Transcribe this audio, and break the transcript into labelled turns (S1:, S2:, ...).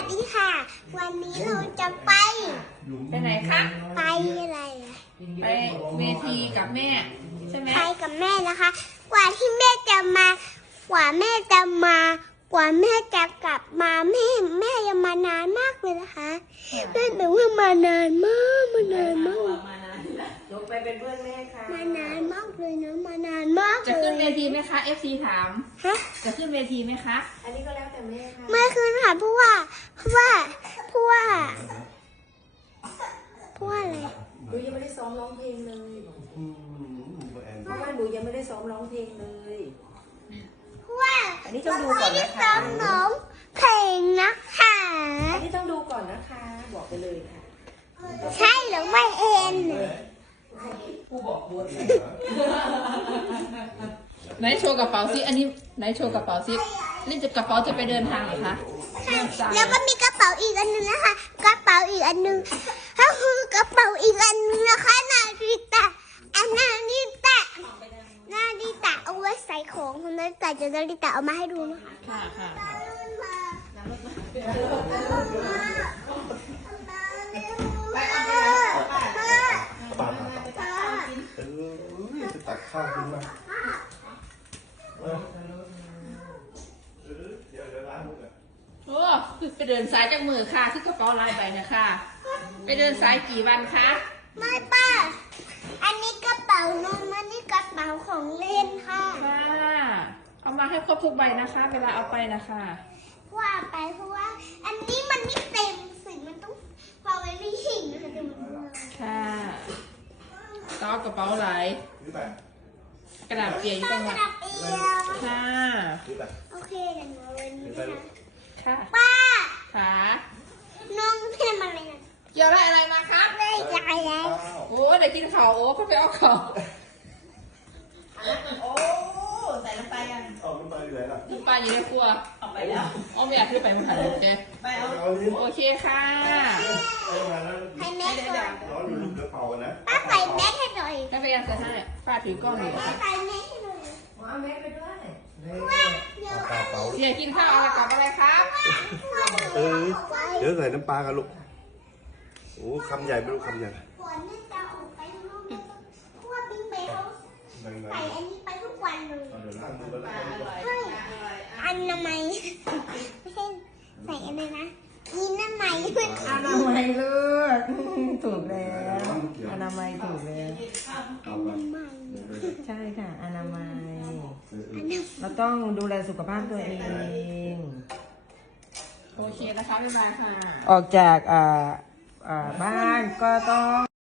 S1: ดีค่ะวันนี้เราจะไป
S2: ไหนคะ
S1: ไปอะไร
S2: ไปเวทีกับแม่ใช่ไหม
S1: ไปกับแม่นะคะ กว่าที่แม่จะมากว่าแม่จะมากว่าแม่จะกลับมาแม่ยังมานานมากเลยนะคะแม่หนูว่ามานานมากมานานมาก
S3: ลงไปเป็นเพื่อนแม่ค่ะ
S1: มานานมากเลยนะมานานมากเลย
S2: จะขึ้นเวทีไหมคะ FC ถาม
S1: ฮะ
S2: จะขึ้นเวทีไหมคะ
S3: อันนี้ก็แล้วแต่แม่ค่ะ
S1: ไม่ขึ้นค่ะเพราะว่าอะไร
S3: หนูยังไม่ได้ซ้อมร้องเพลงเลยเพราะว่าหนูยังไม่ได้ซ้อมร้องเพลงเลย
S1: เพราะว่า
S3: อันนี้ต้องดูก่อนนะคะ
S1: ซ้อมน้องเพลงนะคะ
S3: อันนี้ต้องดูก่อนนะคะ บอกไปเลยค่ะ
S1: ใช่หรือไม่เอ็น
S3: ผู้บอกบท
S2: ไหนโชว์กระเป๋าซิอันนี้ไหนโชว์กระเป๋าซินี่จะกระเป๋าจะไปเดินทางเหรอคะ
S1: ใช่แล้วก็มีกระเป๋าอีกอันนึงนะคะกระเป๋าอีกอันนึงก็คือกระเป๋าอีกอันนึงนะคะนาฬิกานาฬิกาเอาไว้ใส่ของของนาฬิกาจะนาฬิกาเอามาให้ดูนะคะ
S2: ค่ะค่ะ
S4: จะตักข้าวกินมาเดี๋ยวล้างมือ
S2: โอ้ไปเดินสายจากมือค่ะที่กระเป๋าลายใบนะคะไปเดินสายกี่วันคะ
S1: ไม่ป้าอันนี้กระเป๋านมอันนี้กระเป๋าของเล่นค่ะ
S2: ค่ะเอามาให้ครบทุกใบนะคะ เวลาเอาไปนะคะ
S1: ว่าไปเพราะว่าอันนี้มันไม่เต็มสิมันต้องพอไว้ไม่หิ่งนะคะแต่มันเลย
S2: ค่ะต้องเอากระเป๋าไหล
S4: ถือไป
S2: กระดาษเปียกอยู่ตรง
S1: ก
S2: ไหน
S1: ระดาษเปียก
S2: ค่ะ
S4: ถือไป
S1: โอเคเดี๋ยวหนูเอาไว้นี่นะ
S2: ค่ะ
S1: ป้า
S2: ค่ะ
S1: น้องพี่ทำอะไรนะ
S2: เกี่ยวอะไรมาครับ
S1: ไม่ใจแล้ว
S2: โอ้เดี๋ยวกินข้าวโอ้เขาไปเอาข้าว
S3: โอ้ใส่ลงไปกัน
S4: เอาไม่ไปอยู่ไหนล่ะ
S2: น้ำปลาอยู่ในครัว
S3: เอาไปแล้ว
S2: อ๋อไม่อยากขึ้นไปมันถ่ายรูปแก
S3: ไปเอา
S4: เอาลิ้น
S2: โอเคค่ะ
S4: เอามาแล้ว
S1: ให้แม่ก่อน
S4: ร้อนอยู่เดี๋ยวเผากันนะ
S1: ป้าใส่แม่ให้หน่อย
S2: ไม่ไปยังจะให้ป้าถือกล้องอยู่
S1: ป้า
S2: ค่ะ
S1: ใส่แม่ให้หน่อย
S3: เอาแม่ไปด้วย
S4: เอาปลาเผา
S2: เดี๋ยวกินข้าวอะไรกับอะไรครับ
S4: เดี๋ยวใส่น้ำปลากันลูกโอ้คำใหญ่ไม่รู้คำใหญ่
S1: ฝนนี่จะออกไปข้างนอกนะเพราะว่าบิ๊กเบย์เขาใส่อันนี้ไปทุกวันเลย
S4: เดี๋ยวล้างมือกันแล้ว
S1: ใช่อันนามัยไม่ใช่ใส่อะไรนะมีน้ำไหมด้วย
S3: อนามัยเลือกถูกแล้วอนามัยถูกแล้ว
S4: เอาไป
S3: ใช่ค่ะอนามัยเราต้องดูแลสุขภาพตัวเอง
S2: โอเคนะคะบ๊ายบายค่ะ
S3: ออกจากบ้านก็ต้อง